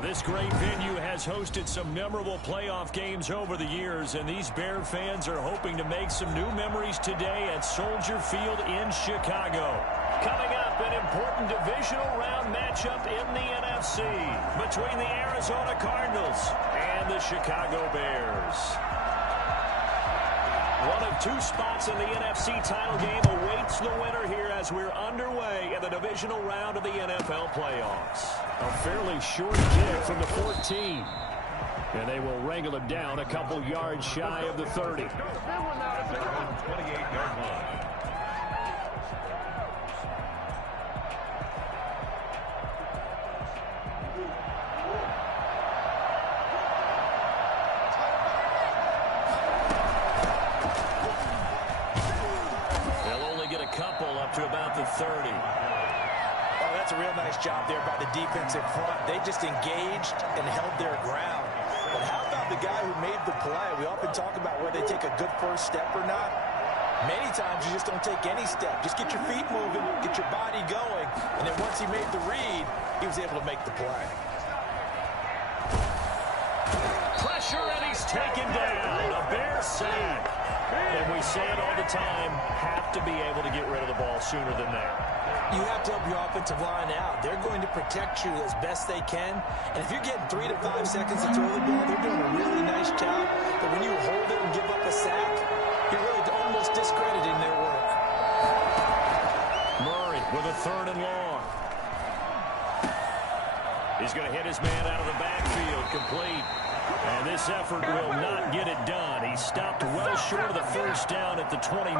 Now, this great venue has hosted some memorable playoff games over the years, and these Bear fans are hoping to make some new memories today at Soldier Field in Chicago. Coming up, an important divisional round matchup in the NFC between the Arizona Cardinals and the Chicago Bears. One of two spots in the NFC title game awaits the winner here as we're underway in the divisional round of the NFL playoffs. A fairly short kick from the 14. And they will wrangle him down a couple yards shy of the 30. 28-yard line. To about the 30. Oh, that's a real nice job there by the defensive front. They just engaged and held their ground. But how about the guy who made the play? We often talk about whether they take a good first step or not. Many times you just don't take any step. Just get your feet moving, get your body going, and then once he made the read, he was able to make the play. Pressure, and he's taken down. A Bear sack. And we say it all the time, have to be able to get rid of the ball sooner than that. You have to help your offensive line out. They're going to protect you as best they can. And if you're getting 3 to 5 seconds to throw the ball, they're doing a really nice job. But when you hold it and give up a sack, you're really almost discrediting their work. Murray with a 3rd and long. He's going to hit his man out of the backfield, complete. And this effort will not get it done. He stopped well short of the first down at the 29.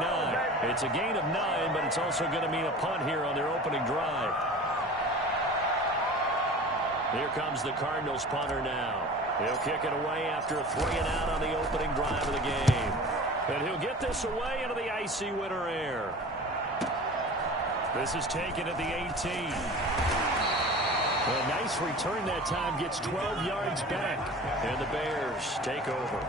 It's a gain of 9, but it's also going to mean a punt here on their opening drive. Here comes the Cardinals punter now. He'll kick it away after a 3 and out on the opening drive of the game. And he'll get this away into the icy winter air. This is taken at the 18. A nice return that time, gets 12 yards back. And the Bears take over.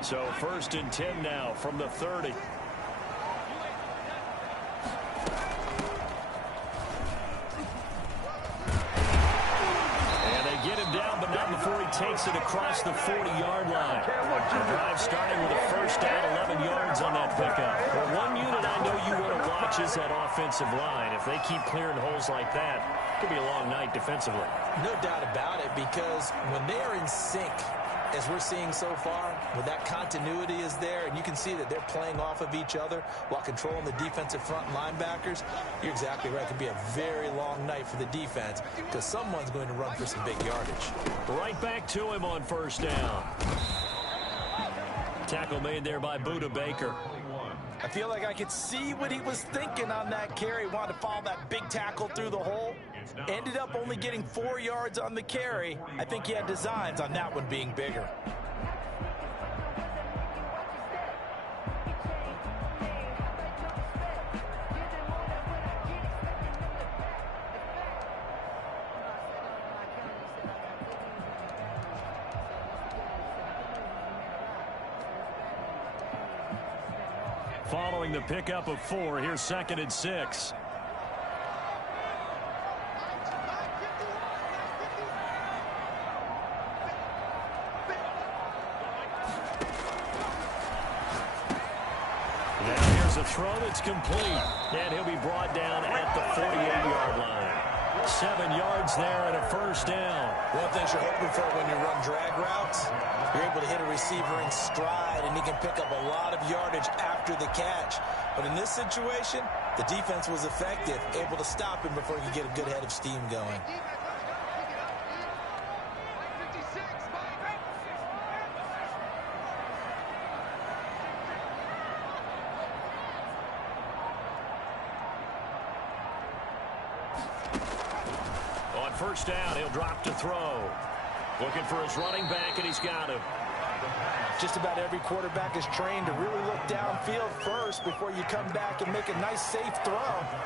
So 1st and 10 now from the 30. Takes it across the 40-yard line. The drive starting with a first down, 11 yards on that pickup. Well, one unit I know you want to watch is that offensive line. If they keep clearing holes like that, it could be a long night defensively. No doubt about it, because when they are in sync, as we're seeing so far, when that continuity is there, and you can see that they're playing off of each other while controlling the defensive front linebackers, you're exactly right. It could be a very long night for the defense because someone's going to run for some big yardage. Right back to him on first down. Tackle made there by Buda Baker. I feel like I could see what he was thinking on that carry. Wanted to follow that big tackle through the hole. Ended up only getting 4 yards on the carry. I think he had designs on that one being bigger. Following the pickup of 4, here's 2nd and 6. Now here's a throw that's complete. And he'll be brought down at the 48-yard line. 7 yards there and a first down. One thing you're hoping for when you run drag routes, you're able to hit a receiver in stride, and he can pick up a lot of yardage after the catch. But in this situation, the defense was effective, able to stop him before he could get a good head of steam going. On first down, he'll drop to throw. Looking for his running back, and he's got him. Just about every quarterback is trained to really look downfield first before you come back and make a nice, safe throw.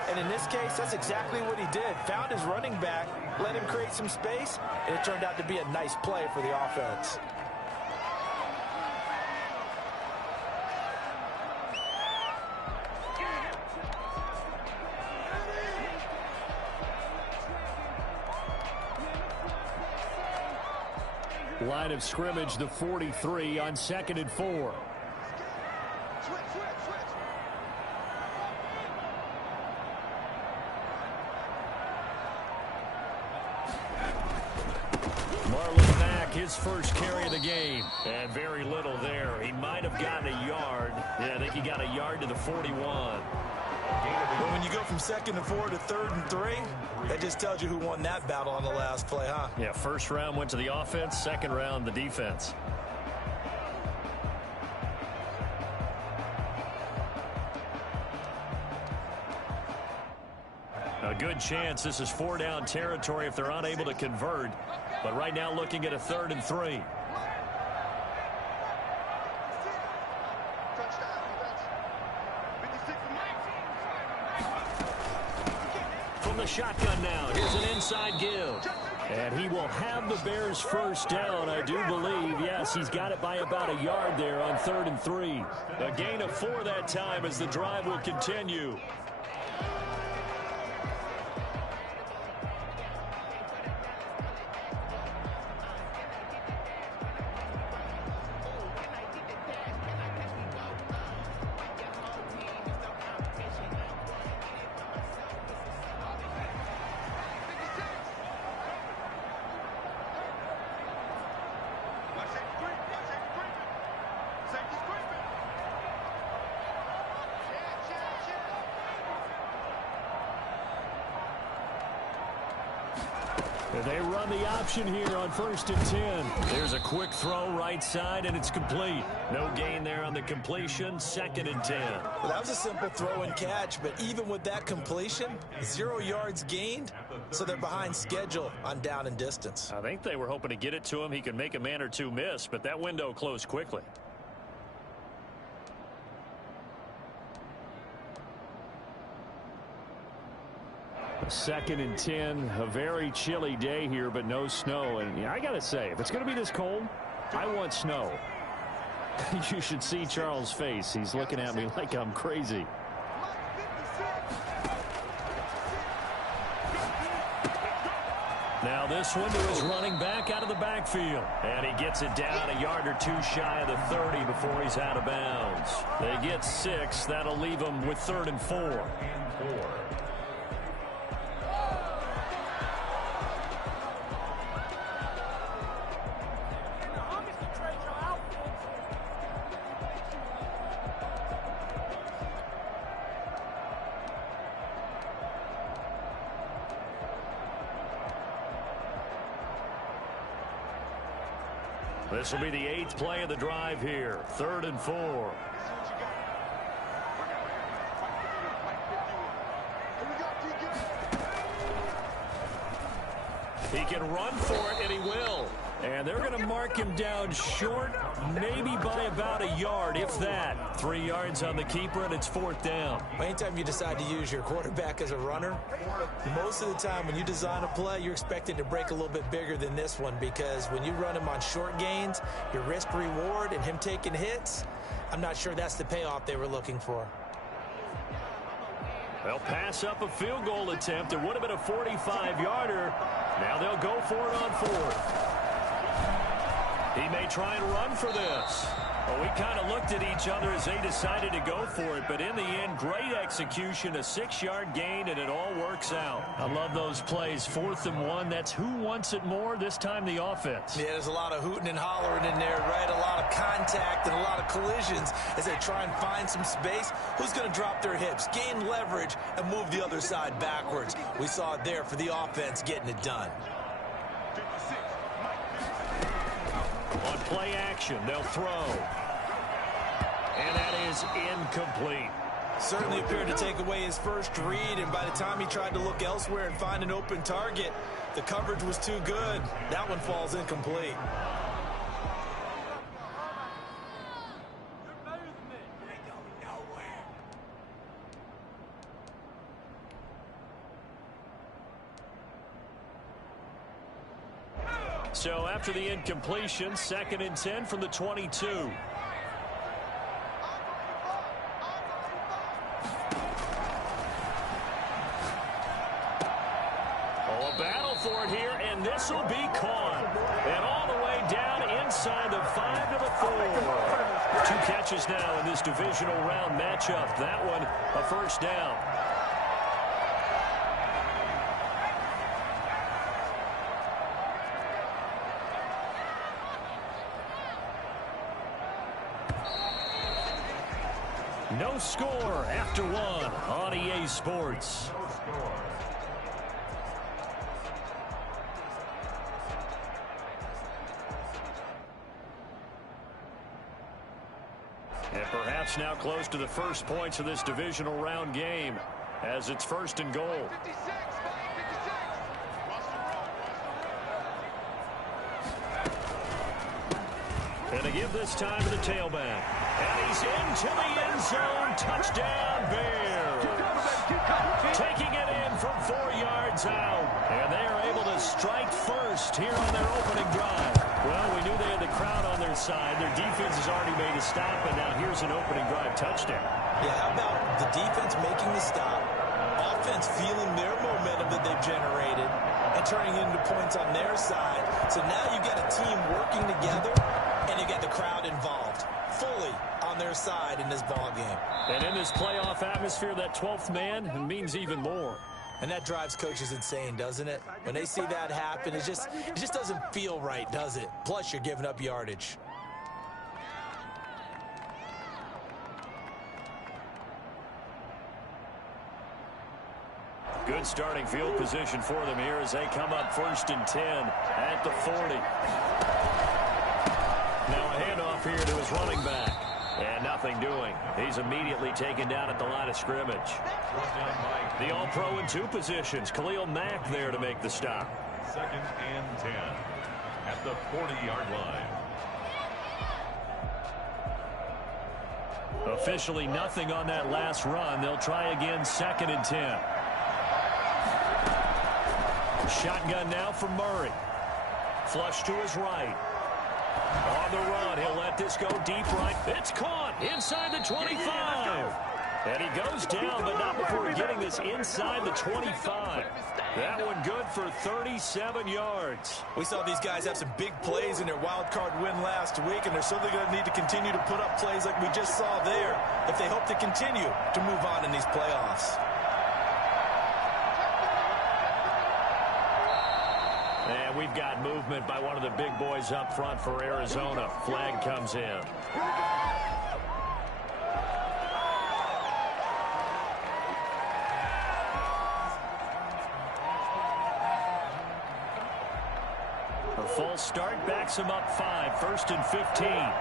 And in this case, that's exactly what he did. Found his running back, let him create some space, and it turned out to be a nice play for the offense. Line of scrimmage, the 43 on 2nd and 4. Marlon Mack, his first carry of the game. And very little there. He might have gotten a yard. Yeah, I think he got a yard to the 41. But when you go from 2nd and 4 to 3rd and 3, that just tells you who won that battle on the last play, huh? Yeah, first round went to the offense, second round the defense. A good chance this is 4-down territory if they're unable to convert. But right now looking at a 3rd and 3. From the shotgun now, here's an inside give. And he will have the Bears first down, I do believe. Yes, he's got it by about a yard there on 3rd and 3. A gain of 4 that time as the drive will continue. They run the option here on 1st and 10. There's a quick throw right side, and it's complete. No gain there on the completion, 2nd and 10. Well, that was a simple throw and catch, but even with that completion, 0 yards gained, so they're behind schedule on down and distance. I think they were hoping to get it to him. He could make a man or two miss, but that window closed quickly. Second and 10, a very chilly day here, but no snow. And I got to say, if it's going to be this cold, I want snow. You should see Charles' face. He's looking at me like I'm crazy. Now this one to his running back out of the backfield. And he gets it down a yard or two shy of the 30 before he's out of bounds. They get 6. That'll leave him with 3rd and 4. This will be the 8th play of the drive here. 3rd and 4. He can run for it, and he will. And they're going to mark him down short, maybe by about a yard, if that. 3 yards on the keeper, and it's 4th down. Anytime you decide to use your quarterback as a runner, most of the time when you design a play, you're expecting to break a little bit bigger than this one, because when you run him on short gains, your risk-reward and him taking hits, I'm not sure that's the payoff they were looking for. They'll pass up a field goal attempt. It would have been a 45-yarder. Now they'll go for it on 4th. He may try and run for this. Well, we kind of looked at each other as they decided to go for it, but in the end, great execution, a 6-yard gain, and it all works out. I love those plays. 4th and 1, that's who wants it more, this time the offense. Yeah, there's a lot of hooting and hollering in there, right? A lot of contact and a lot of collisions as they try and find some space. Who's going to drop their hips, gain leverage, and move the other side backwards? We saw it there for the offense getting it done. On play action, they'll throw. And that is incomplete. Certainly appeared to take away his first read, and by the time he tried to look elsewhere and find an open target, the coverage was too good. That one falls incomplete. So after the incompletion, 2nd and 10 from the 22. Oh, a battle for it here, and this will be caught. And all the way down inside the 5 to the 4. 2 catches now in this divisional round matchup. That one, a first down. No score after 1 on EA Sports. And perhaps now close to the first points of this divisional round game as it's 1st and goal. And to give this time to the tailback. And he's into the end zone. Touchdown, Bears. Taking it in from 4 yards out. And they are able to strike first here on their opening drive. Well, we knew they had the crowd on their side. Their defense has already made a stop, and now here's an opening drive touchdown. Yeah, how about the defense making the stop, offense feeling their momentum that they've generated, and turning into points on their side. So now you get a team working together, and you get the crowd involved fully on their side in this ball game. And in this playoff atmosphere, that 12th man means even more. And that drives coaches insane, doesn't it? When they see that happen, it just doesn't feel right, does it? Plus, you're giving up yardage. Good starting field position for them here as they come up 1st and 10 at the 40. Now a handoff here to his running back. And nothing doing. He's immediately taken down at the line of scrimmage. The All-Pro in 2 positions. Khalil Mack there to make the stop. 2nd and 10 at the 40-yard line. Officially nothing on that last run. They'll try again 2nd and 10. Shotgun now from Murray. Flush to his right. On the run, he'll let this go deep right. It's caught inside the 25. And he goes down, but not before getting this inside the 25. That one good for 37 yards. We saw these guys have some big plays in their wild card win last week, and they're certainly going to need to continue to put up plays like we just saw there if they hope to continue to move on in these playoffs. And we've got movement by one of the big boys up front for Arizona. Flag comes in. A false start backs him up 5, 1st and 15.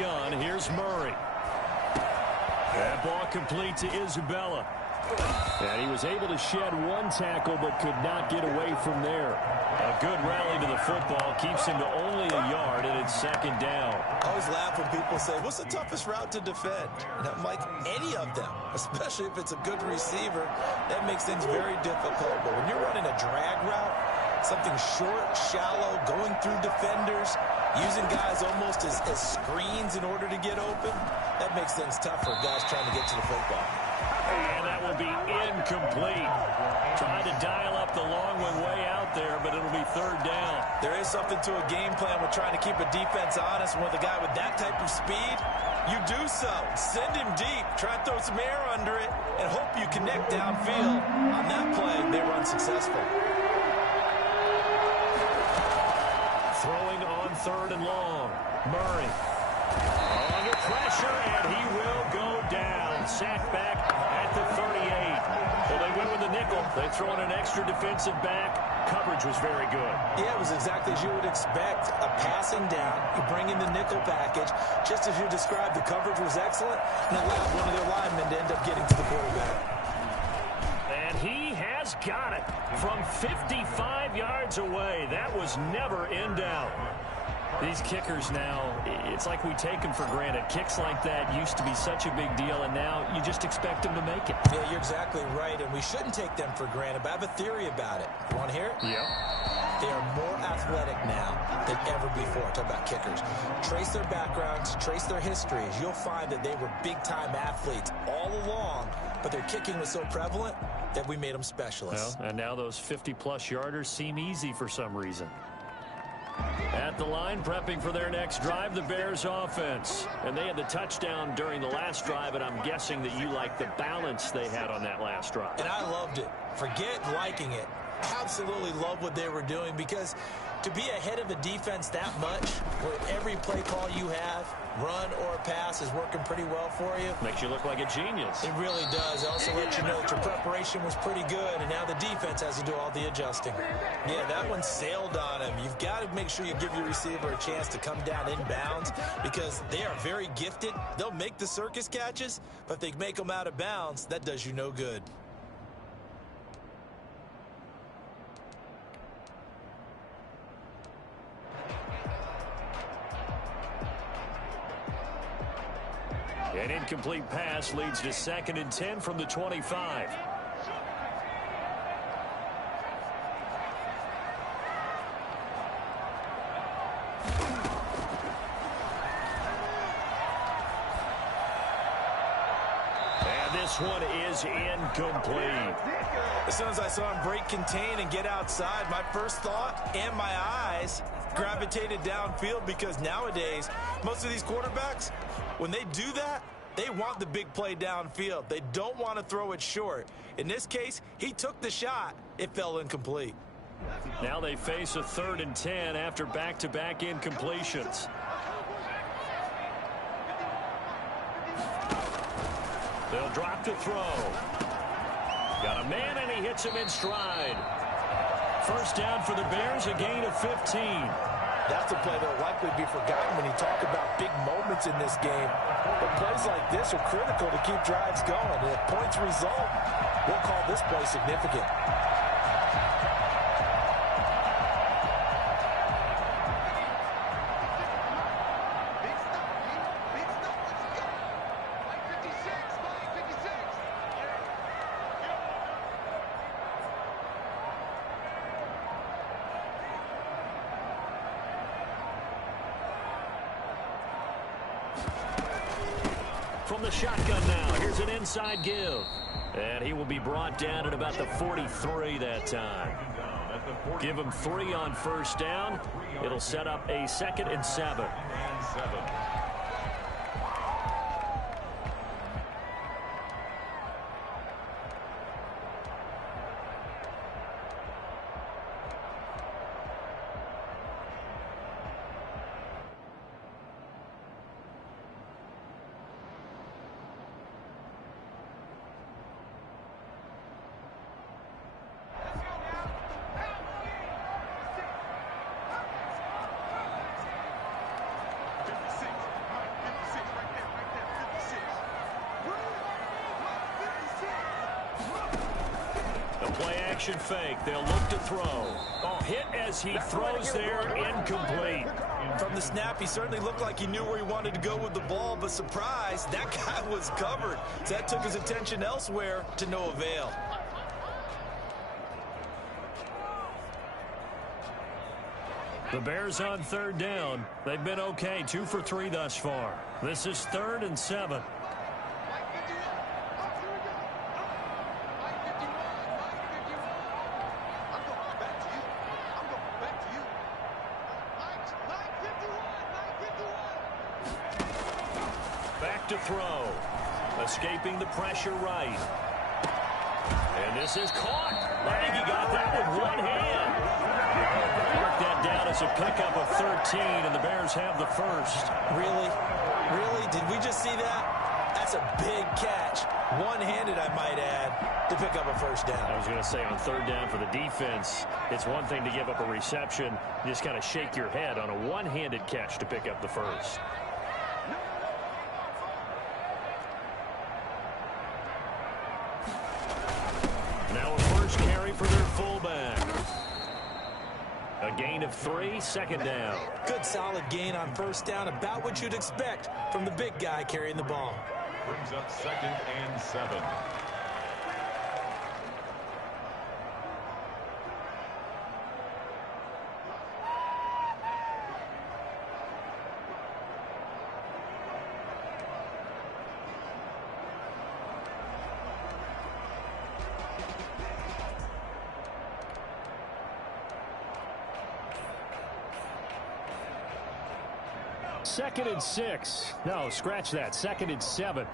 Gun. Here's Murray. That ball complete to Isabella. And he was able to shed 1 tackle but could not get away from there. A good rally to the football keeps him to only a yard, and it's 2nd down. I always laugh when people say, what's the toughest route to defend? And I'm like, any of them, especially if it's a good receiver, that makes things very difficult. But when you're running a drag route, something short, shallow, going through defenders, using guys almost as screens in order to get open, that makes things tough for guys trying to get to the football. And that will be incomplete. Tried to dial up the long one way out there, but it'll be 3rd down. There is something to a game plan with trying to keep a defense honest. And with a guy with that type of speed, you do so. Send him deep. Try to throw some air under it and hope you connect downfield. On that play, they run successful. Throwing on 3rd and long. Murray under pressure, and he will go down. Sacked back at the 38. Well, they went with the nickel. They throw in an extra defensive back. Coverage was very good. Yeah, it was exactly as you would expect. A passing down. You bring in the nickel package. Just as you described, the coverage was excellent and allowed one of their linemen to end up getting to the quarterback. And he has got it from 55 yards away. That was never in doubt. These kickers now, it's like we take them for granted. Kicks like that used to be such a big deal, and now you just expect them to make it. Yeah, you're exactly right, and we shouldn't take them for granted, but I have a theory about it. You want to hear it? Yeah. They are more athletic now than ever before. Talk about kickers. Trace their backgrounds, trace their histories. You'll find that they were big-time athletes all along, but their kicking was so prevalent that we made them specialists. Well, and now those 50-plus yarders seem easy for some reason. At the line, prepping for their next drive, the Bears offense. And they had the touchdown during the last drive, and I'm guessing that you like the balance they had on that last drive. And I loved it. Forget liking it. Absolutely love what they were doing, because to be ahead of a defense that much, where every play call you have, run or pass, is working pretty well for you. Makes you look like a genius. It really does. It also lets you know that your preparation was pretty good, and now the defense has to do all the adjusting. Yeah, that one sailed on him. You've got to make sure you give your receiver a chance to come down inbounds, because they are very gifted. They'll make the circus catches, but if they make them out of bounds, that does you no good. An incomplete pass leads to 2nd and 10 from the 25. And this one is incomplete. As soon as I saw him break contain and get outside, my first thought and my eyes gravitated downfield, because nowadays, most of these quarterbacks, when they do that, they want the big play downfield. They don't want to throw it short. In this case, he took the shot. It fell incomplete. Now they face a 3rd and 10 after back-to-back incompletions. They'll drop to throw. Got a man, and he hits him in stride. First down for the Bears, a gain of 15. That's a play that will likely be forgotten when you talk about big moments in this game. But plays like this are critical to keep drives going. And if points result, we'll call this play significant. From the shotgun now, here's an inside give. And he will be brought down at about the 43 that time. Give him 3 on first down. It'll set up a 2nd and 7. Play-action fake. They'll look to throw. Oh, hit as he throws there, incomplete. From the snap, he certainly looked like he knew where he wanted to go with the ball, but surprise, that guy was covered. So that took his attention elsewhere to no avail. The Bears on 3rd down. They've been okay, 2 for 3 thus far. This is 3rd and 7. To throw. Escaping the pressure right. And this is caught. I think he got that with one hand. Work that down as a pickup of 13, and the Bears have the first. Really? Really? Did we just see that? That's a big catch. One-handed, I might add, to pick up a first down. I was going to say, on 3rd down for the defense, it's one thing to give up a reception. You just kind of shake your head on a one-handed catch to pick up the first. Now a first carry for their fullback. A gain of 3, second down. Good solid gain on first down, about what you'd expect from the big guy carrying the ball. Brings up 2nd and 7. Second and 6. No, scratch that. 2nd and 7.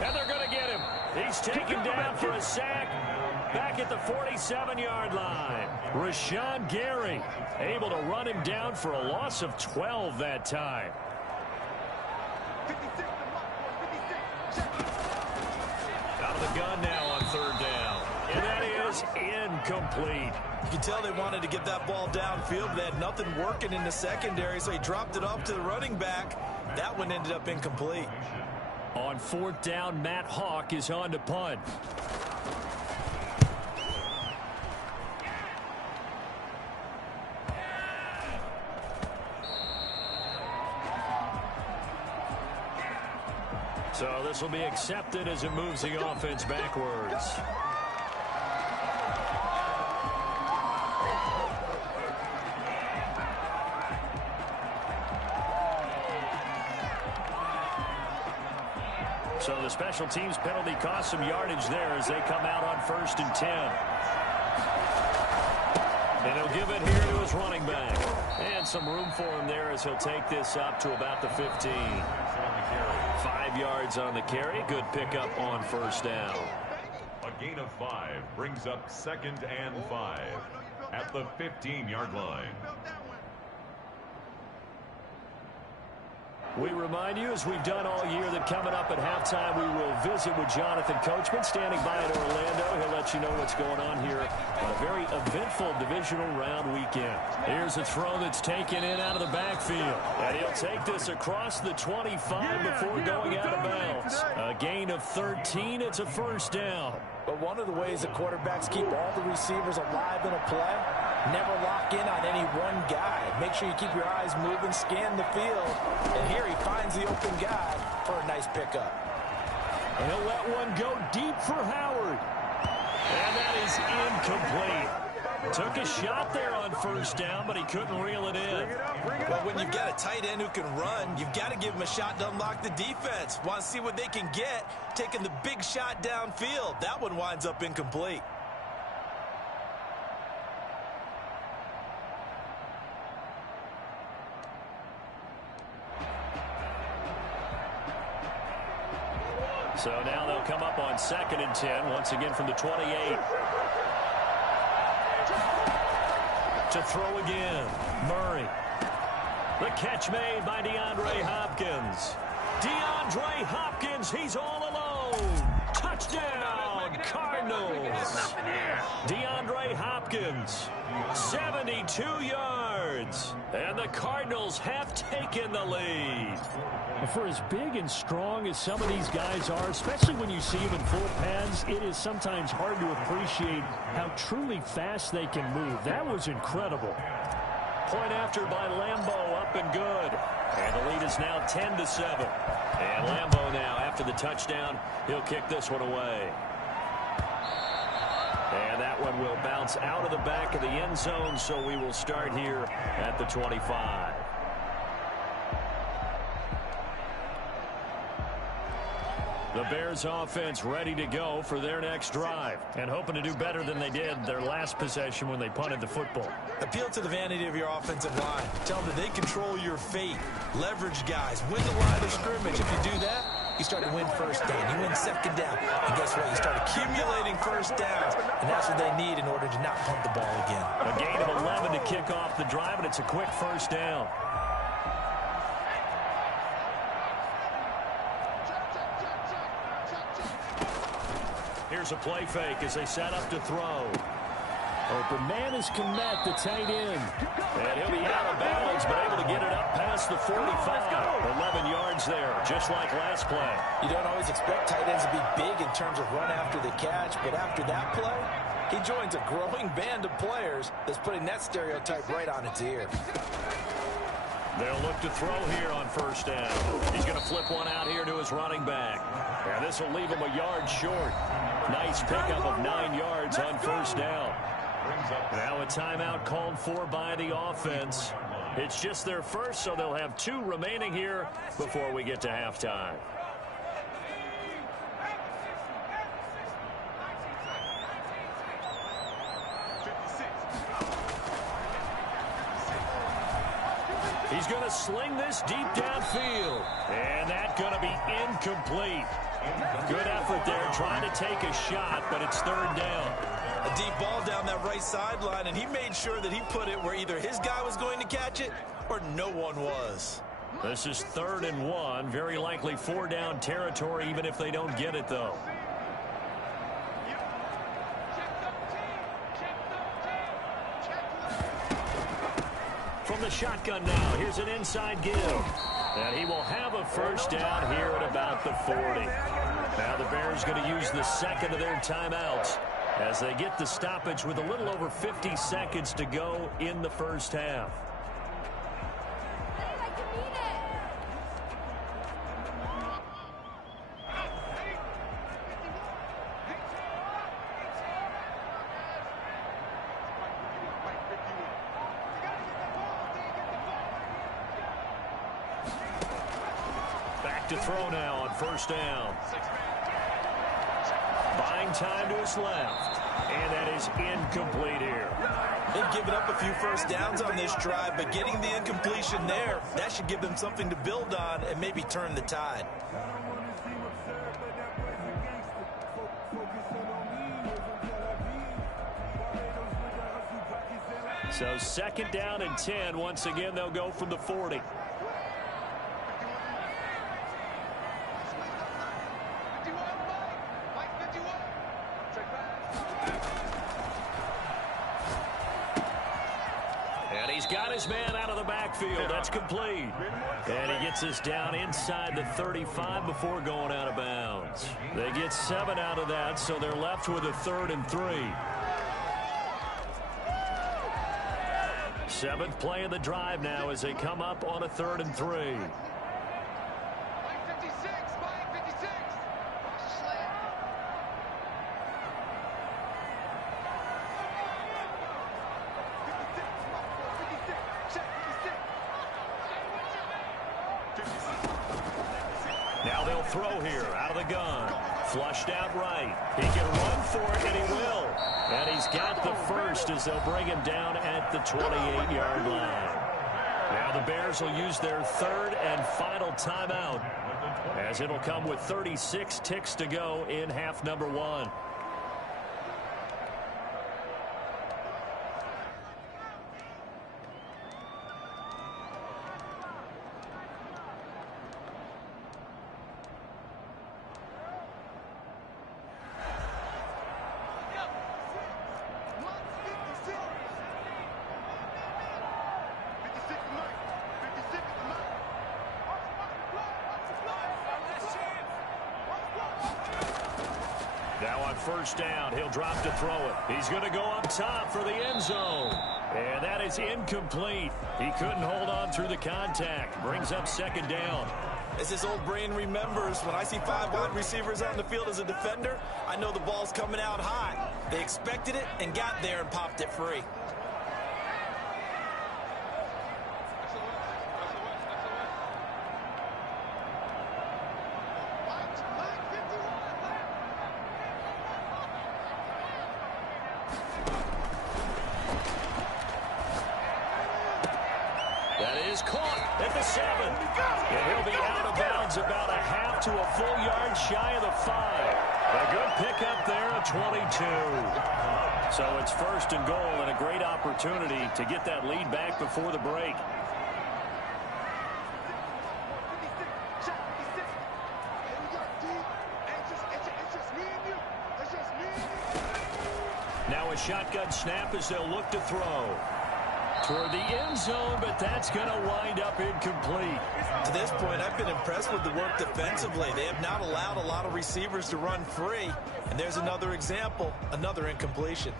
And they're going to get him. He's taken down for a sack back at the 47-yard line. Rashawn Gary able to run him down for a loss of 12 that time. Out of the gun now on 3rd down. And that is incomplete. You can tell they wanted to get that ball downfield, but they had nothing working in the secondary, so he dropped it off to the running back. That one ended up incomplete. On 4th down, Matt Hawk is on to punt. So this will be accepted as it moves the offense backwards. So the special teams penalty cost some yardage there as they come out on 1st and 10. And he'll give it here to his running back. And some room for him there as he'll take this up to about the 15. 5 yards on the carry. Good pickup on 1st down. A gain of 5 brings up 2nd and 5 at the 15-yard line. We remind you, as we've done all year, that coming up at halftime, we will visit with Jonathan Coachman standing by in Orlando. He'll let you know what's going on here on a very eventful divisional round weekend. Here's a throw that's taken in out of the backfield. And he'll take this across the 25 before going out of bounds. A gain of 13. It's a 1st down. But one of the ways the quarterbacks keep all the receivers alive in a play, never lock in on any one guy. Make sure you keep your eyes moving, scan the field. And here he finds the open guy for a nice pickup. And he'll let one go deep for Howard. And that is incomplete. Took a shot there on 1st down, but he couldn't reel it in. Well, when you've got a tight end who can run, you've got to give him a shot to unlock the defense. Want to see what they can get, taking the big shot downfield. That one winds up incomplete. So now they'll come up on 2nd and 10, once again from the 28. To throw again, Murray. The catch made by DeAndre Hopkins. DeAndre Hopkins, he's all alone. Touchdown, Cardinals. DeAndre Hopkins, 72 yards. And the Cardinals have taken the lead. For as big and strong as some of these guys are, especially when you see them in full pads, it is sometimes hard to appreciate how truly fast they can move. That was incredible. Point after by Lambeau, up and good. And the lead is now 10-7. And Lambeau now, after the touchdown, he'll kick this one away. And that one will bounce out of the back of the end zone, so we will start here at the 25. The Bears offense ready to go for their next drive and hoping to do better than they did their last possession when they punted the football. Appeal to the vanity of your offensive line. Tell them that they control your fate. Leverage guys. Win the line of scrimmage. If you do that, you start to win 1st down. You win 2nd down. And guess what? You start accumulating 1st downs. And that's what they need in order to not punt the ball again. A gain of 11 to kick off the drive, and it's a quick 1st down. Here's a play fake as they set up to throw. Open man is Komet, the tight end. And he'll be out of bounds, but able to get it up past the 45. 11 yards there, just like last play. You don't always expect tight ends to be big in terms of run after the catch, but after that play, he joins a growing band of players that's putting that stereotype right on its ear. They'll look to throw here on first down. He's going to flip one out here to his running back. And this will leave him a yard short. Nice pickup of 9 yards on first down. Now a timeout called for by the offense. It's just their first, so they'll have 2 remaining here before we get to halftime. He's going to sling this deep downfield. And that's going to be incomplete. Good effort there trying to take a shot, but it's third down. A deep ball down that right sideline, and he made sure that he put it where either his guy was going to catch it or no one was. This is 3rd and 1. Very likely 4-down territory, even if they don't get it, though. From the shotgun now, here's an inside give. And he will have a first down here at about the 40. Now the Bears going to use the second of their timeouts as they get the stoppage with a little over 50 seconds to go in the first half. To throw now on first down. Buying time to his left. And that is incomplete here. They've given up a few first downs on this drive, but getting the incompletion there, that should give them something to build on and maybe turn the tide. So 2nd down and 10. Once again, they'll go from the 40. Got his man out of the backfield. That's complete. And he gets us down inside the 35 before going out of bounds. They get 7 out of that, so they're left with a 3rd and 3. 7th play of the drive now as they come up on a 3rd and 3. Now they'll throw here out of the gun. Flushed out right. He can run for it, and he will. And he's got the first as they'll bring him down at the 28-yard line. Now the Bears will use their 3rd and final timeout as it'll come with 36 ticks to go in half number 1. Now on first down, he'll drop to throw it. He's going to go up top for the end zone. And that is incomplete. He couldn't hold on through the contact. Brings up 2nd down. As his old brain remembers, when I see 5 wide receivers on the field as a defender, I know the ball's coming out hot. They expected it and got there and popped it free. That is caught at the 7. And he'll be out of bounds about a half to a full yard shy of the 5. A good pickup there at 22. So it's 1st and goal and a great opportunity to get that lead back before the break. Now a shotgun snap as they'll look to throw. Toward the end zone, but that's going to wind up incomplete. To this point, I've been impressed with the work defensively. They have not allowed a lot of receivers to run free. And there's another example, another incompletion.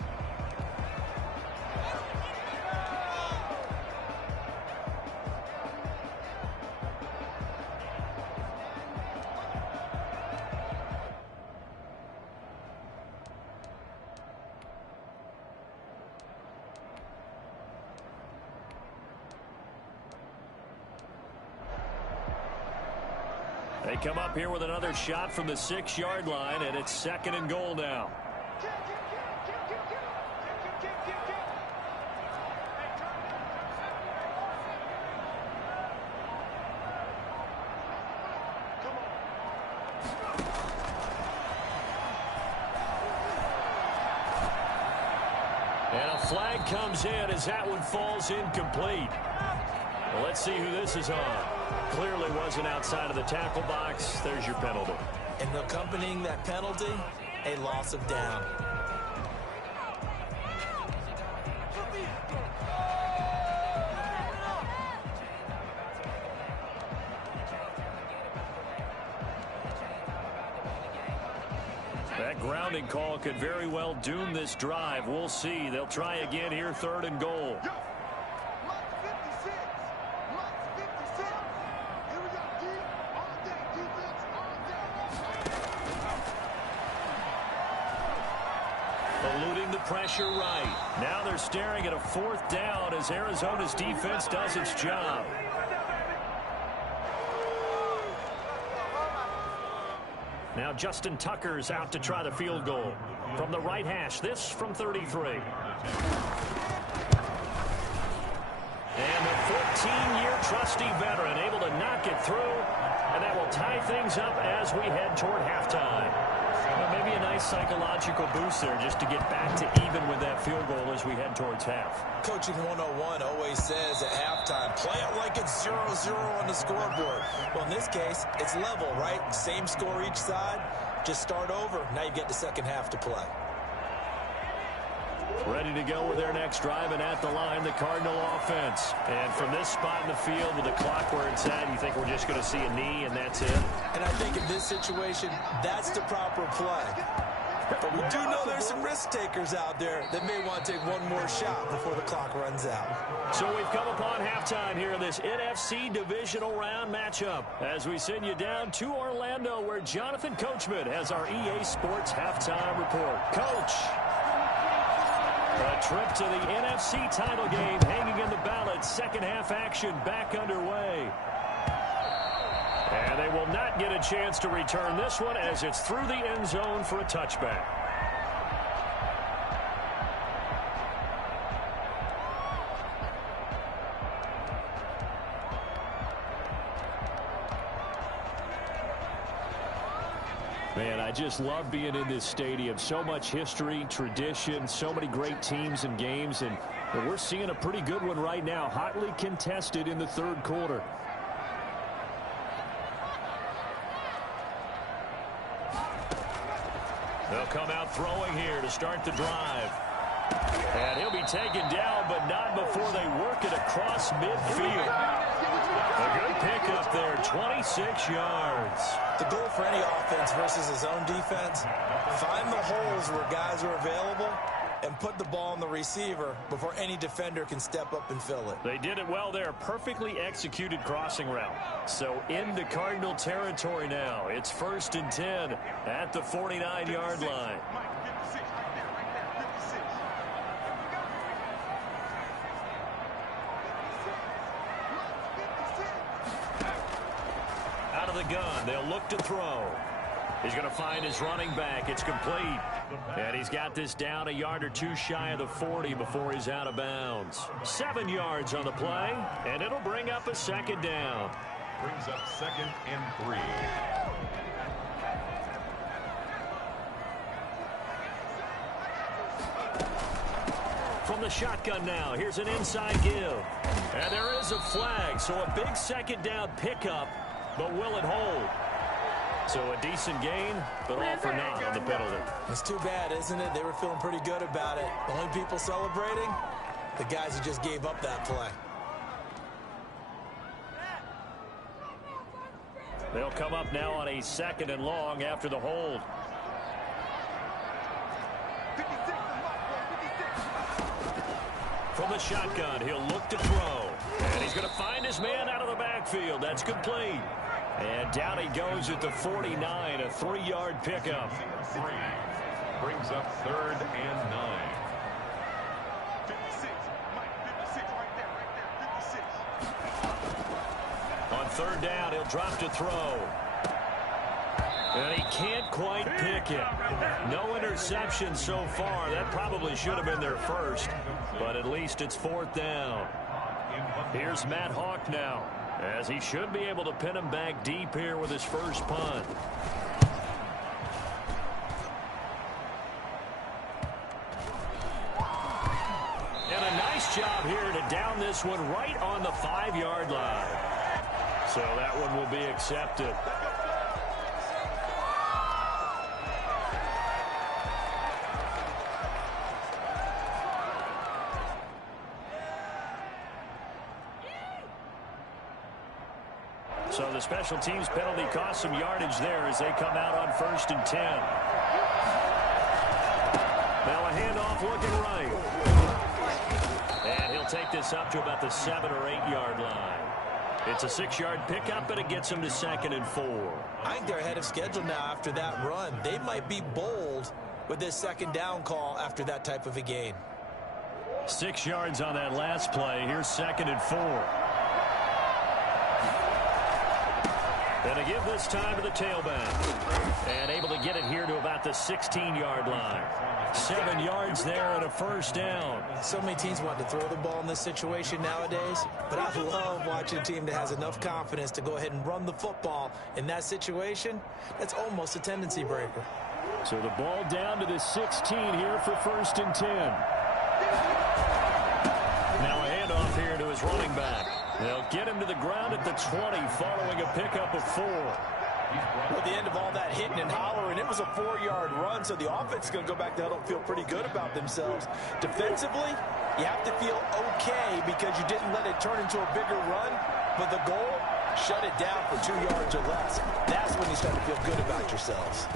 They come up here with another shot from the 6-yard line, and it's 2nd and goal now. And a flag comes in as that one falls incomplete. Well, let's see who this is on. Clearly wasn't outside of the tackle box. There's your penalty. And accompanying that penalty, a loss of down. That grounding call could very well doom this drive. We'll see. They'll try again here, 3rd and goal. Eluding the pressure right. Now they're staring at a 4th down as Arizona's defense does its job. Now Justin Tucker's out to try the field goal. From the right hash, this from 33. And the 14-year trusty veteran able to knock it through, and that will tie things up as we head toward halftime. Well, maybe a nice psychological boost there just to get back to even with that field goal as we head towards half. Coaching 101 always says at halftime, play it like it's 0-0 on the scoreboard. Well, in this case, it's level, right? Same score each side. Just start over. Now you get the second half to play. Ready to go with their next drive, and at the line, the Cardinal offense. And from this spot in the field with the clock where it's at, you think we're just going to see a knee and that's it? And I think in this situation, that's the proper play. But we do know there's some risk takers out there that may want to take one more shot before the clock runs out. So we've come upon halftime here in this NFC Divisional Round matchup as we send you down to Orlando where Jonathan Coachman has our EA Sports Halftime Report. Coach. A trip to the NFC title game hanging in the balance. Second half action back underway. And they will not get a chance to return this one as it's through the end zone for a touchback. Man, I just love being in this stadium. So much history, tradition, so many great teams and games. And we're seeing a pretty good one right now. Hotly contested in the 3rd quarter. They'll come out throwing here to start the drive. And he'll be taken down, but not before they work it across midfield. A good pickup there, 26 yards. The goal for any offense versus his own defense, find the holes where guys are available and put the ball on the receiver before any defender can step up and fill it. They did it well there. Perfectly executed crossing route. So into Cardinal territory now. It's 1st and 10 at the 49-yard line. Out of the gun, they'll look to throw. He's going to find his running back. It's complete. And he's got this down a yard or two shy of the 40 before he's out of bounds. 7 yards on the play, and it'll bring up a 2nd down. Brings up 2nd and 3. From the shotgun now, here's an inside give. And there is a flag, so a big 2nd down pickup, but will it hold? So a decent gain, but all for naught on the penalty. It's too bad, isn't it? They were feeling pretty good about it. The only people celebrating, the guys who just gave up that play. They'll come up now on a 2nd and long after the hold. From the shotgun, he'll look to throw. And he's going to find his man out of the backfield. That's complete. And down he goes at the 49, a 3-yard pickup. Brings up 3rd and 9. 56, Mike, 56 right there, 56. On 3rd down, he'll drop to throw. And he can't quite pick it. No interception so far. That probably should have been their first, but at least it's 4th down. Here's Matt Hawk now, as he should be able to pin him back deep here with his first punt. And a nice job here to down this one right on the 5-yard line. So that one will be accepted. So the special teams penalty cost some yardage there as they come out on 1st and 10. Now a handoff looking right. And he'll take this up to about the 7 or 8-yard line. It's a 6-yard pickup, and it gets him to 2nd and 4. I think they're ahead of schedule now after that run. They might be bold with this 2nd down call after that type of a gain. 6 yards on that last play. Here's 2nd and 4. And to give this time to the tailback. And able to get it here to about the 16-yard line. 7 yards there and a 1st down. So many teams want to throw the ball in this situation nowadays, but I love watching a team that has enough confidence to go ahead and run the football. In that situation, that's almost a tendency breaker. So the ball down to the 16 here for 1st and 10. Now a handoff here to his running back. They'll get him to the ground at the 20 following a pickup of 4. At the end of all that hitting and hollering, it was a 4-yard run, so the offense is going to go back to huddle and feel pretty good about themselves. Defensively, you have to feel okay because you didn't let it turn into a bigger run, but the goal, shut it down for 2 yards or less. That's when you start to feel good about yourselves.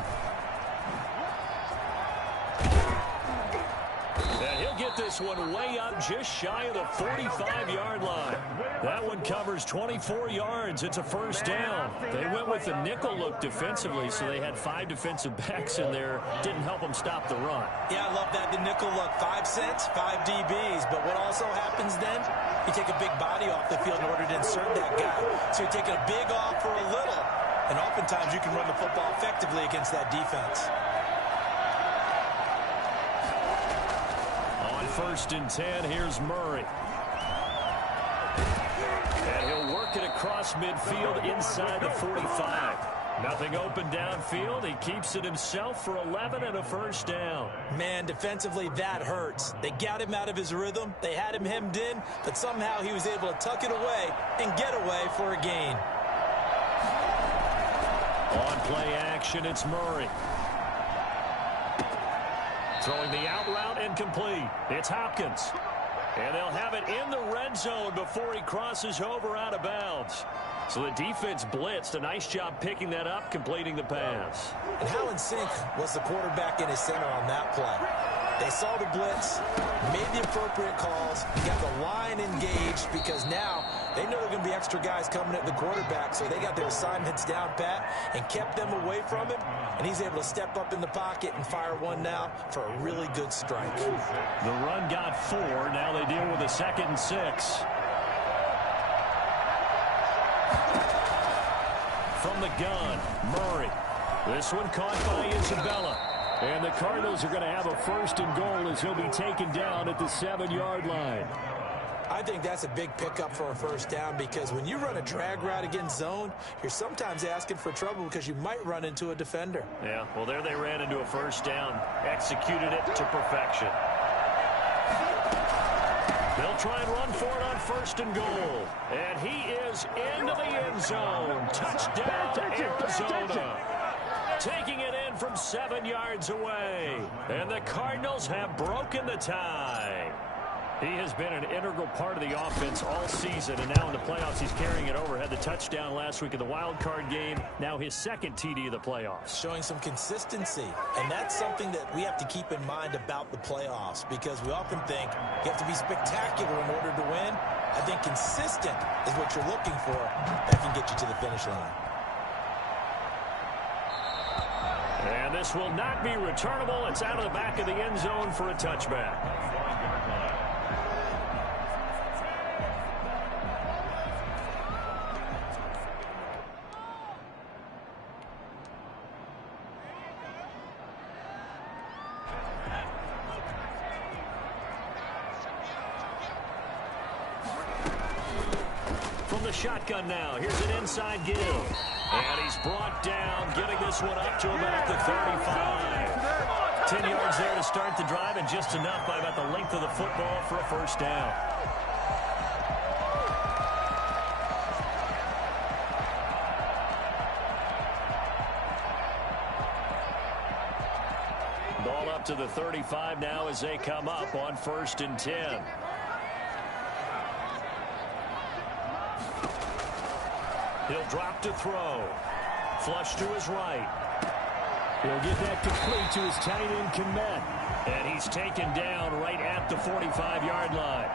And he'll get this one way up just shy of the 45-yard line. That one covers 24 yards. It's a 1st down. They went with the nickel look defensively, so they had 5 defensive backs in there. Didn't help them stop the run. Yeah, I love that, the nickel look. 5 cents, 5 DBs. But what also happens then, you take a big body off the field in order to insert that guy. So you're taking a big off for a little. And oftentimes you can run the football effectively against that defense. 1st and 10, here's Murray. And he'll work it across midfield inside the 45. Nothing open downfield. He keeps it himself for 11 and a 1st down. Man, defensively, that hurts. They got him out of his rhythm. They had him hemmed in, but somehow he was able to tuck it away and get away for a gain. On play action, it's Murray. Throwing the out route incomplete. It's Hopkins. And they'll have it in the red zone before he crosses over out of bounds. So the defense blitzed. A nice job picking that up, completing the pass. And how in sync was the quarterback in his center on that play? They saw the blitz, made the appropriate calls, got the line engaged because now they know there are going to be extra guys coming at the quarterback, so they got their assignments down pat and kept them away from him, and he's able to step up in the pocket and fire one now for a really good strike. The run got 4. Now they deal with a 2nd and 6. From the gun, Murray. This one caught by Isabella. And the Cardinals are going to have a 1st and goal as he'll be taken down at the 7-yard line. I think that's a big pickup for a 1st down because when you run a drag route against zone, you're sometimes asking for trouble because you might run into a defender. Yeah, well, there they ran into a 1st down. Executed it to perfection. They'll try and run for it on 1st and goal. And he is into the end zone. Touchdown, Arizona. taking it in from 7 yards away. And the Cardinals have broken the tie. He has been an integral part of the offense all season, and now in the playoffs he's carrying it over. Had the touchdown last week in the wild card game. Now his second TD of the playoffs. Showing some consistency, and that's something that we have to keep in mind about the playoffs, because we often think you have to be spectacular in order to win. I think consistent is what you're looking for. That can get you to the finish line. And this will not be returnable. It's out of the back of the end zone for a touchback. Shotgun now. Here's an inside give. And he's brought down, getting this one up to about the 35. 10 yards there to start the drive, and just enough by about the length of the football for a first down. Ball up to the 35 now as they come up on 1st and 10. He'll drop to throw. Flush to his right. He'll get that complete to his tight end, Komet. And he's taken down right at the 45-yard line.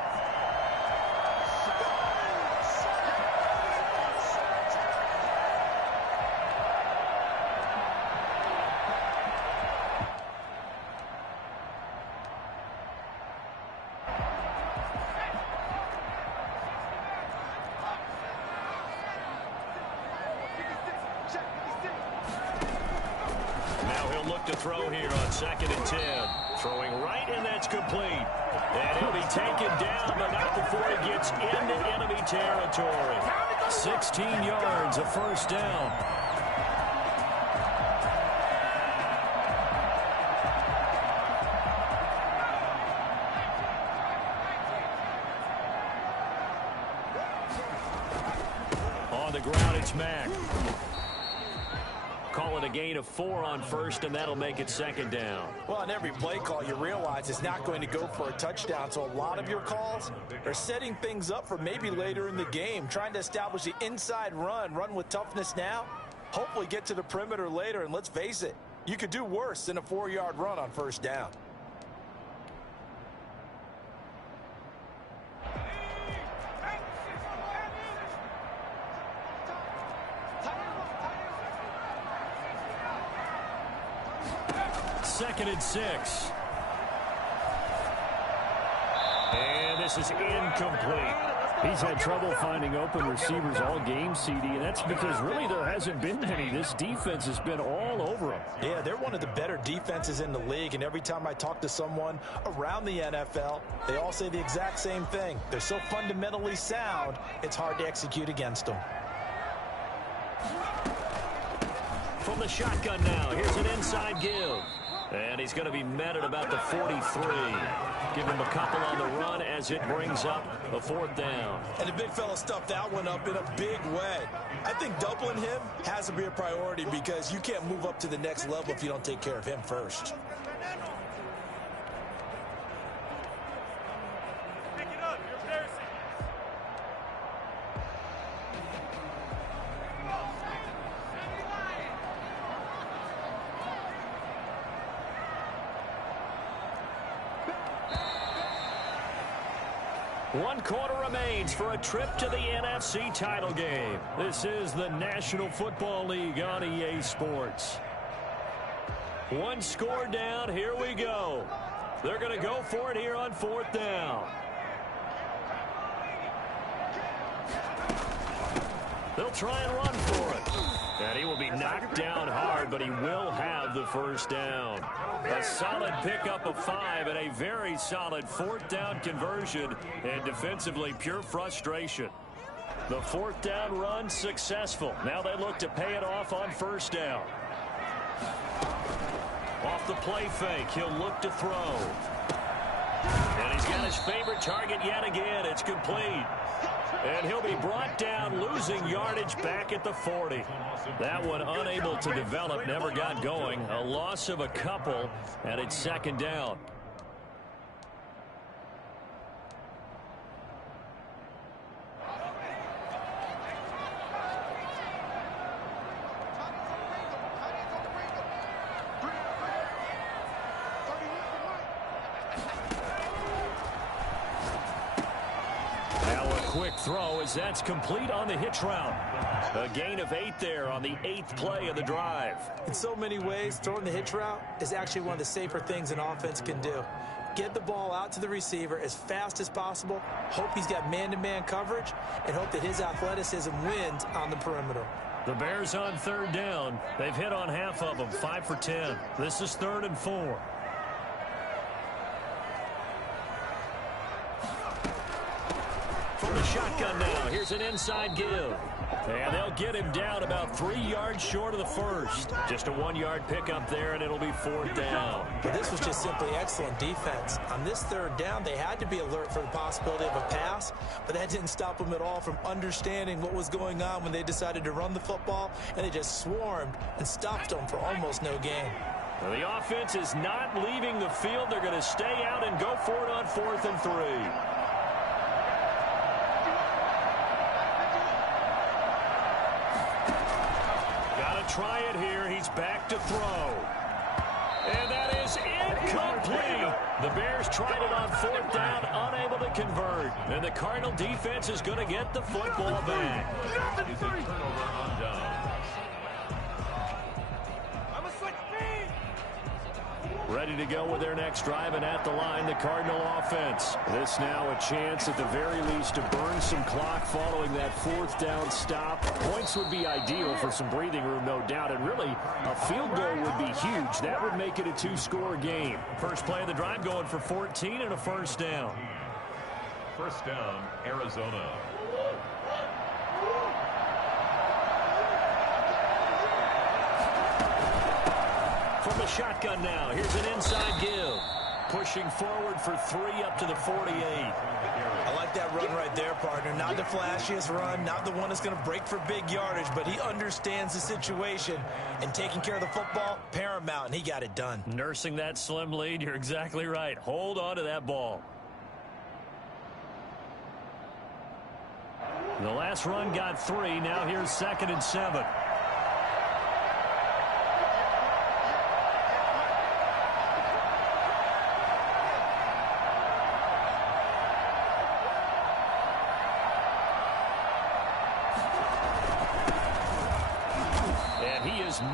To throw here on 2nd and 10. Throwing right, and that's complete. And he'll be taken down, but not before he gets into enemy territory. 16 yards, a first down. On the ground, it's Mack. Call it a gain of 4 on 1st, and that'll make it 2nd down. Well, on every play call, you realize it's not going to go for a touchdown, so a lot of your calls are setting things up for maybe later in the game, trying to establish the inside run with toughness now, hopefully get to the perimeter later, and let's face it, you could do worse than a 4-yard run on 1st down. Second and 6. And this is incomplete. He's had trouble finding open receivers all game, CD, and that's because really there hasn't been many. This defense has been all over him. Yeah, they're one of the better defenses in the league, and every time I talk to someone around the NFL, they all say the exact same thing. They're so fundamentally sound, it's hard to execute against them. From the shotgun now, here's an inside give. And he's going to be met at about the 43. Give him a couple on the run as it brings up a 4th down. And the big fella stuffed that one up in a big way. I think doubling him has to be a priority because you can't move up to the next level if you don't take care of him first. One quarter remains for a trip to the NFC title game. This is the National Football League on EA Sports. One score down. Here we go. They're going to go for it here on 4th down. They'll try and run for it. And he will be knocked down hard, but he will have the first down. A solid pickup of 5 and a very solid 4th down conversion, and defensively pure frustration. The 4th down run successful. Now they look to pay it off on 1st down. Off the play fake, he'll look to throw. And he's got his favorite target yet again. It's complete. And he'll be brought down, losing yardage back at the 40. That one unable to develop, never got going. A loss of a couple, and it's second down. Quick throw as that's complete on the hitch route. A gain of 8 there on the 8th play of the drive. In so many ways, throwing the hitch route is actually one of the safer things an offense can do. Get the ball out to the receiver as fast as possible, hope he's got man-to-man coverage, and hope that his athleticism wins on the perimeter. The Bears on third down. They've hit on half of them, 5 for 10. This is 3rd and 4. From the shotgun now, here's an inside give. And they'll get him down about 3 yards short of the first. Just a 1-yard pickup there, and it'll be 4th down. But this was just simply excellent defense. On this 3rd down, they had to be alert for the possibility of a pass, but that didn't stop them at all from understanding what was going on when they decided to run the football, and they just swarmed and stopped them for almost no gain. Well, the offense is not leaving the field. They're going to stay out and go for it on 4th and 3. Try it here. He's back to throw. And that is incomplete. The Bears tried it on 4th down, unable to convert. And the Cardinal defense is going to get the football back. It's a turnover on down. Ready to go with their next drive, and at the line, the Cardinal offense. This now a chance at the very least to burn some clock following that 4th down stop. Points would be ideal for some breathing room, no doubt, and really a field goal would be huge. That would make it a 2-score game. First play of the drive going for 14 and a first down. First down, Arizona. From the shotgun now, here's an inside give. Pushing forward for 3 up to the 48. I like that run right there, partner. Not the flashiest run, not the one that's going to break for big yardage, but he understands the situation, and taking care of the football, paramount, and he got it done. Nursing that slim lead, you're exactly right. Hold on to that ball. The last run got 3. Now here's 2nd and 7.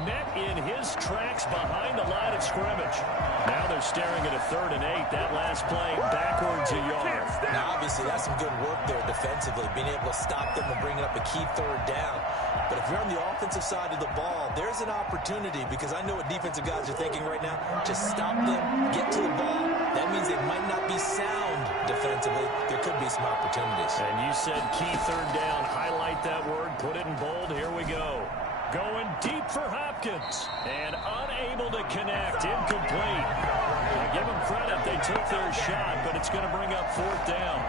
Met in his tracks behind the line of scrimmage. Now they're staring at a 3rd and 8. That last play backwards a yard. Now, obviously, that's some good work there defensively, being able to stop them and bringing up a key 3rd down. But if you're on the offensive side of the ball, there's an opportunity, because I know what defensive guys are thinking right now. Just stop them, get to the ball. That means they might not be sound defensively. There could be some opportunities. And you said key 3rd down. Highlight that word. Put it in bold. Here we go. Going deep for Hopkins. And unable to connect. Incomplete. I give them credit. They took their shot, but it's going to bring up 4th down.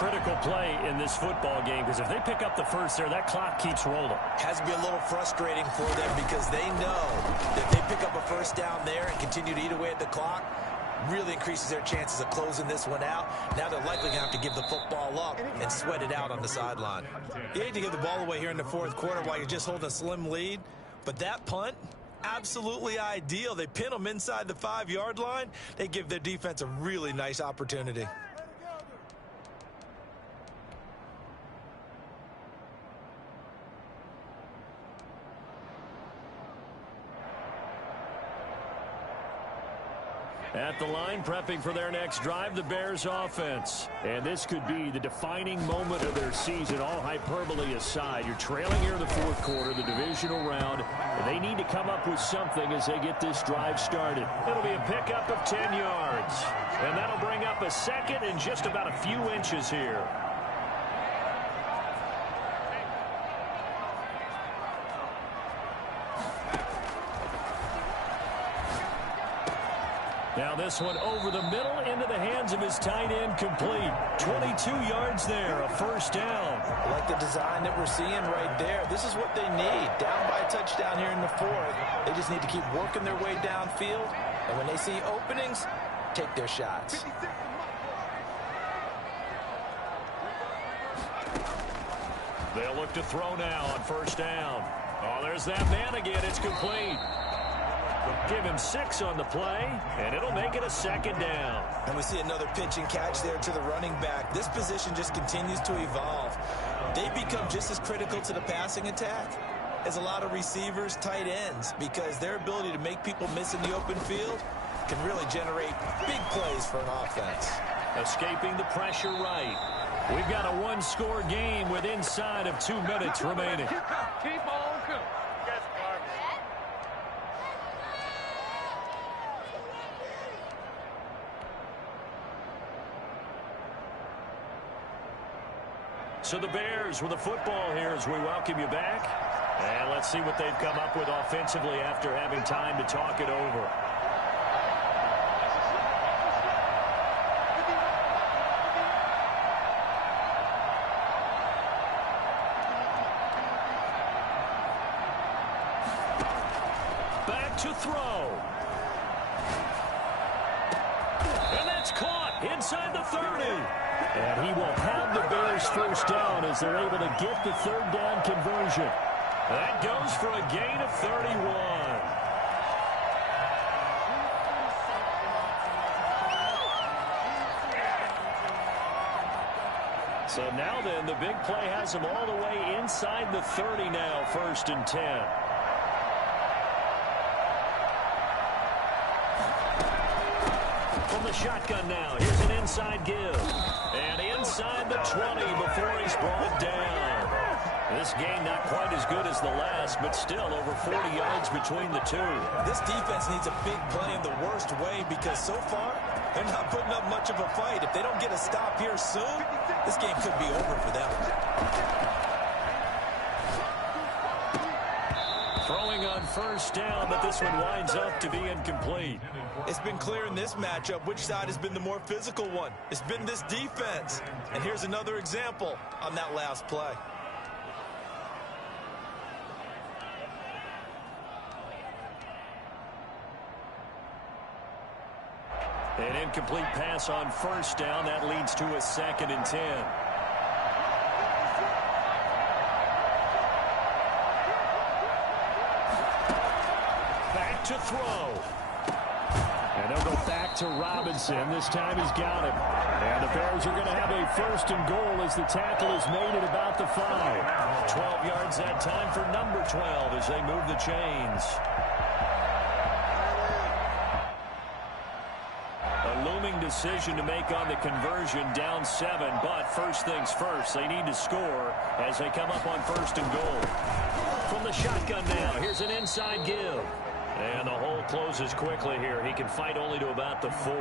Critical play in this football game, because if they pick up the first there, that clock keeps rolling. Has to be a little frustrating for them, because they know that if they pick up a first down there and continue to eat away at the clock, really increases their chances of closing this one out. Now they're likely going to have to give the football up and sweat it out on the sideline. You hate to give the ball away here in the 4th quarter while you're just holding a slim lead, but that punt, absolutely ideal. They pin them inside the 5-yard line. They give their defense a really nice opportunity. At the line, prepping for their next drive, the Bears offense. And this could be the defining moment of their season, all hyperbole aside. You're trailing here in the 4th quarter, the divisional round. They need to come up with something as they get this drive started. It'll be a pickup of 10 yards. And that'll bring up a 2nd and just about a few inches here. Now this one over the middle into the hands of his tight end, complete. 22 yards there, a first down. I like the design that we're seeing right there. This is what they need. Down by a touchdown here in the fourth. They just need to keep working their way downfield. And when they see openings, take their shots. They'll look to throw now on first down. Oh, there's that man again. It's complete. Give him 6 on the play, and it'll make it a second down. And we see another pitch and catch there to the running back. This position just continues to evolve. They become just as critical to the passing attack as a lot of receivers, tight ends, because their ability to make people miss in the open field can really generate big plays for an offense. Escaping the pressure right. We've got a one-score game with inside of 2 minutes remaining. Keep on cooking. So the Bears with the football here as we welcome you back. And let's see what they've come up with offensively after having time to talk it over. Back to throw. And that's caught inside the 30. And he will have the Bears first down as they're able to get the third down conversion. That goes for a gain of 31. So now then, the big play has them all the way inside the 30 now, 1st and 10. From the shotgun now, here's an inside give. And inside the 20 before he's brought down. This game not quite as good as the last, but still over 40 yards between the two. This defense needs a big play in the worst way because so far, they're not putting up much of a fight. If they don't get a stop here soon, this game could be over for them. Throwing on first down, but this one winds up to be incomplete. It's been clear in this matchup which side has been the more physical one. It's been this defense. And here's another example on that last play. An incomplete pass on first down. That leads to a 2nd and 10. Back to throw. And they'll go back to Robinson. This time he's got him. And the Bears are going to have a 1st and goal as the tackle is made at about the 5. 12 yards that time for number 12 as they move the chains. A looming decision to make on the conversion, down 7, but first things first, they need to score as they come up on 1st and goal. From the shotgun now, here's an inside give. And the hole closes quickly here. He can fight only to about the 4.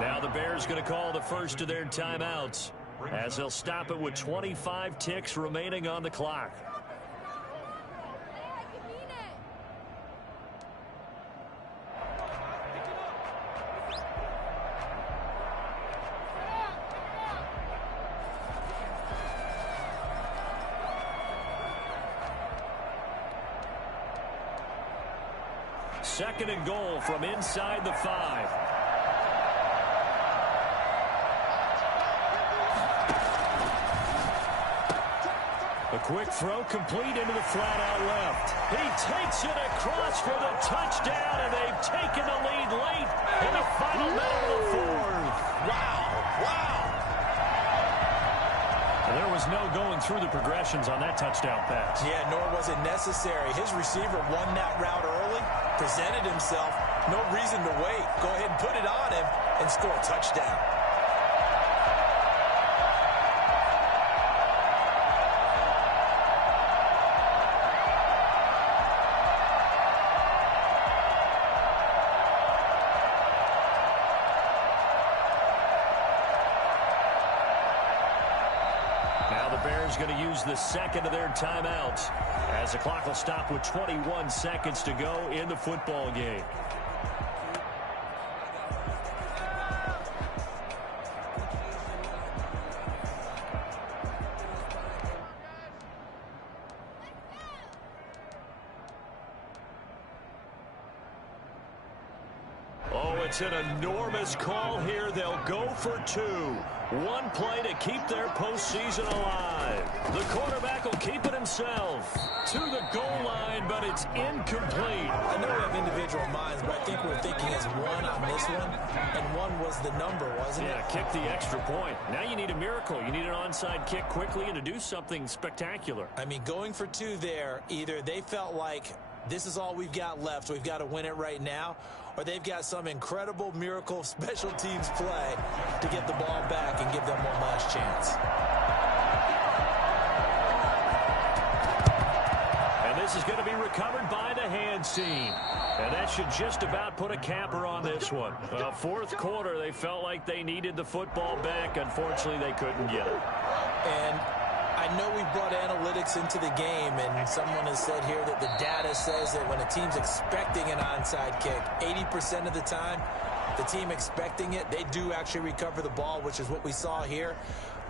Now the Bears going to call the first of their timeouts as they'll stop it with 25 ticks remaining on the clock. Second and goal from inside the 5. A quick throw complete into the flat out left. He takes it across for the touchdown, and they've taken the lead late in the final minute of the 4th. Wow. And there was no going through the progressions on that touchdown pass. Yeah, nor was it necessary. His receiver won that route early, presented himself, no reason to wait. Go ahead and put it on him and score a touchdown. Going to use the second of their timeouts as the clock will stop with 21 seconds to go in the football game. it's an enormous call here. They'll go for 2. One play to keep their postseason alive. The quarterback will keep it himself to the goal line, but it's incomplete. I know we have individual minds, but I think we're thinking as one on this one, and 1 was the number, wasn't it? Yeah, kick the extra point. Now you need a miracle. You need an onside kick quickly and to do something spectacular. I mean, going for 2 there, either they felt like this is all we've got left, we've got to win it right now, or they've got some incredible miracle special teams play to get the ball back and give them one last chance. And this is going to be recovered by the hands team. And that should just about put a capper on this one. Fourth quarter, they felt like they needed the football back. Unfortunately, they couldn't get it. And I know we brought analytics into the game, and someone has said here that the data says that when a team's expecting an onside kick, 80% of the time, the team expecting it, they do actually recover the ball, which is what we saw here.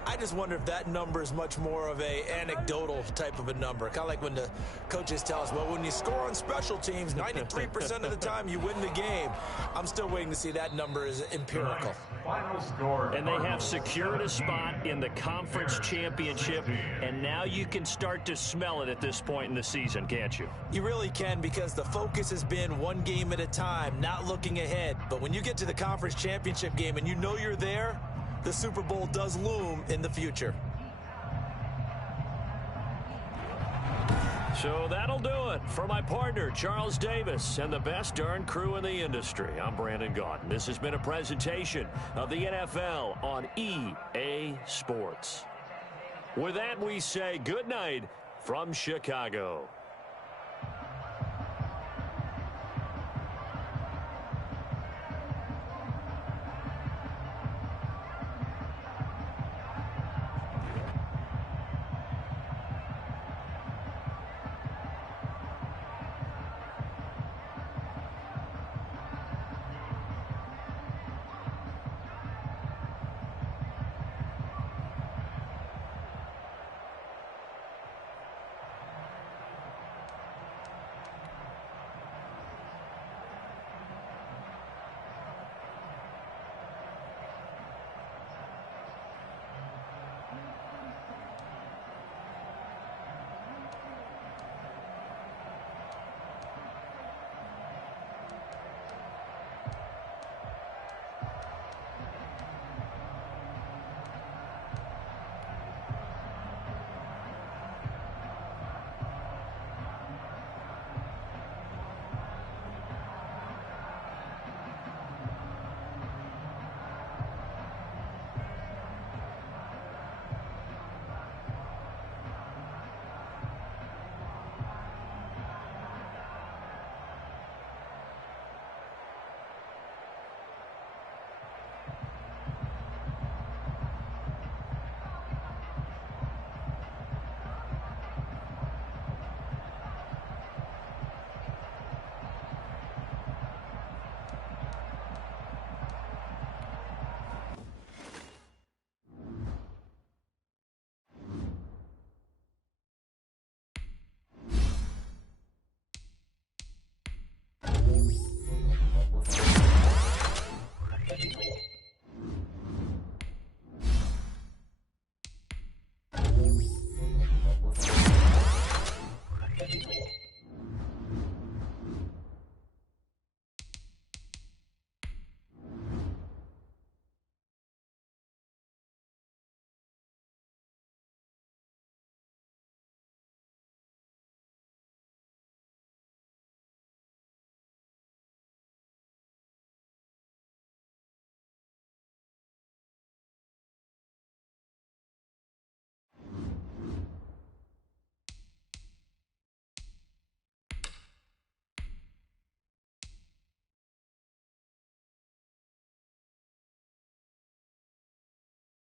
I just wonder if that number is much more of a anecdotal type of a number. Kind of like when the coaches tell us, well, when you score on special teams, 93% of the time you win the game. I'm still waiting to see that number is empirical. Final score. And they have secured a spot in the conference championship, and now you can start to smell it at this point in the season, can't you? You really can, because the focus has been one game at a time, not looking ahead. But when you get to the conference championship game and you know you're there, the Super Bowl does loom in the future. So that'll do it for my partner, Charles Davis, and the best darn crew in the industry. I'm Brandon Gaudin. This has been a presentation of the NFL on EA Sports. With that, we say good night from Chicago.